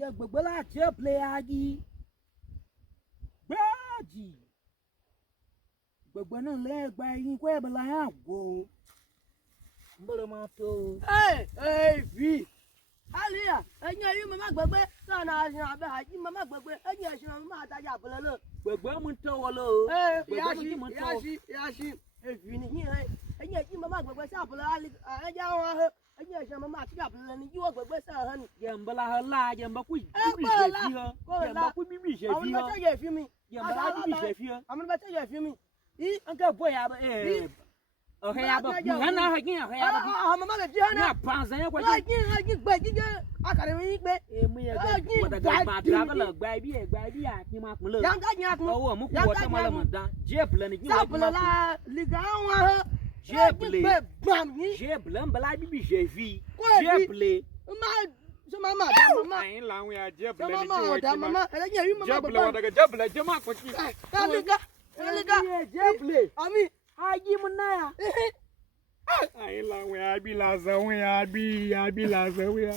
ye gbogbo la che play agi gbaji gbogbo na le gba yin ko e bla ya go mbolo ma to Hey, vi. Alia, enye yi mama gbegbe na na abe haji mama gbegbe enye se mama ataja bololo. gbogbo mu to wo lo Yashi. Evi ni yin enye yi mama gbegbe sa bolo ali eja won he enye se mama ataja bololo ni yi wo gbegbe sa han. ye mbala ha la ye mba ku bibi je fi ho ye mba ku bibi je fi Àwọn ho ba ye fi mi. ye mba bibi je fi ho Àwọn ba ye fi mi. anka boy ya ba okay ya ba mu na ha gin ya ba Mama le ji hana. na panza ye kwa Haji gbe jije akare mi gbe. mu ye ga daga ma tra ba la gba bi ya ki ma kun lo Yam ga yin akun. owo mu ku wo ta ma la mo dan je plan ni Sa bolo la liga won he. je plan mbala bibi je fi Ko je plan Mama, ayin lawun ya je bele ni mama, ki mama, ẹlẹ́yìn ẹ̀rí mama je bele wa daga je bele je ma ko ki Ẹlẹ́gá, je plan àmì. ayi mu na ya ayin lawun ya bi la san wi ya bi la san wi ya